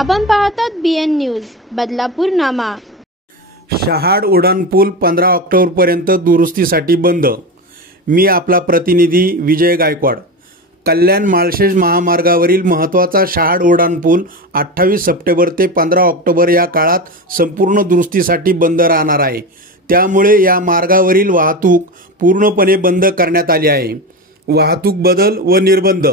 आपण पाहतात BN news Badlapur नामा। शहाड उड्डाणपूल 15 ऑक्टोबरपर्यंत दुरुस्तीसाठी बंद। मी आपला प्रतिनिधी विजय गायकवाड। कल्याण माळशेज महामार्गावरील महत्त्वाचा शहाड उड्डाणपूल 28 सप्टेंबर ते 15 ऑक्टोबर या काळात संपूर्ण दुरुस्तीसाठी बंद राहणार आहे। त्यामुळे या मार्गावरील वाहतूक पूर्णपणे बंद करण्यात आली आहे। वाहतूक बदल व निर्बंध।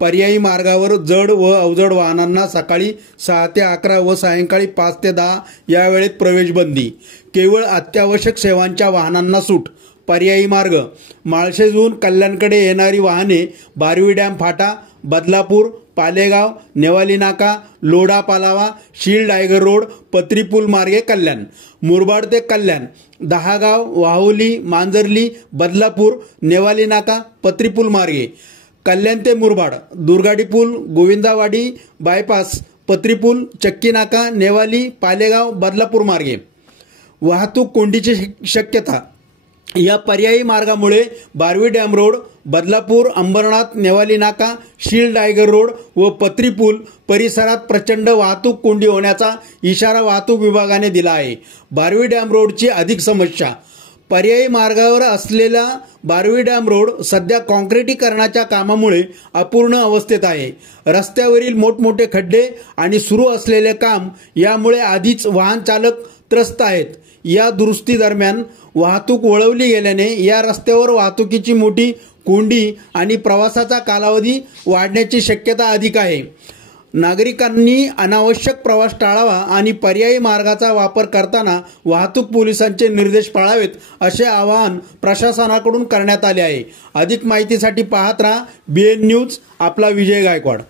पर्यायी मार्गावर जड व अवजड वाहनांना सकाळी 6 ते 11 व सायंकाळी 5 ते 10 या वेळेत प्रवेश बंदी। केवळ अत्यावश्यक सेवांच्या वाहनांना सूट। पर्यायी मार्ग। माळशेजहून कल्याणकडे येणारी वाहने बारवी डॅम फाटा, बदलापूर, पालेगाव, नेवाली नाका, लोढा पालावा, शील डायगर रोड, पत्री पूल मार्गे कल्याण। मुरबाड ते कल्याण, दहागाव, वाहुली, मांजर्ली, बदलापूर, नेवाली नाका, पत्री पूल मार्गे। कल्याण ते मुरबाड, दुर्गाडी पूल, गोविंदावाडी बायपास, पत्री पूल, चक्की नाका, नेवाली, पालेगाव, बदलापूर मार्गे। वाहतूक कोंडीची शक्यता। या पर्यायी मार्गामुळे बारवी डॅम रोड, बदलापूर, अंबरनाथ, नेवाली नाका, शील डायगर रोड व पत्री पूल परिसरात प्रचंड वाहतूक कोंडी होण्याचा इशारा वाहतूक विभागाने दिला आहे। बारवी डॅम रोडची अधिक समस्या। पर्यायी मार्गावर असलेला बारवी डॅम रोड सध्या काँक्रिटीकरणाच्या कामामुळे अपूर्ण अवस्थेत आहे। रस्त्यावरील मोठमोठे खड्डे आणि सुरू असलेले काम यामुळे आधीच वाहन चालक त्रस्त आहेत। या दुरुस्ती दरम्यान वाहतूक वळवली गेल्याने या रस्त्यावर वाहतुकीची मोठी कोंडी आणि प्रवासाचा कालावधी वाढण्याची शक्यता अधिक आहे। नागरिकांनी अनावश्यक प्रवास टाळावा आणि पर्यायी मार्गाचा वापर करताना वाहतूक पोलिसांचे निर्देश पाळावेत असे आवाहन प्रशासनाकडून करण्यात आले आहे। अधिक माहितीसाठी पाहत रहा BN न्यूज। आपला विजय गायकवाड।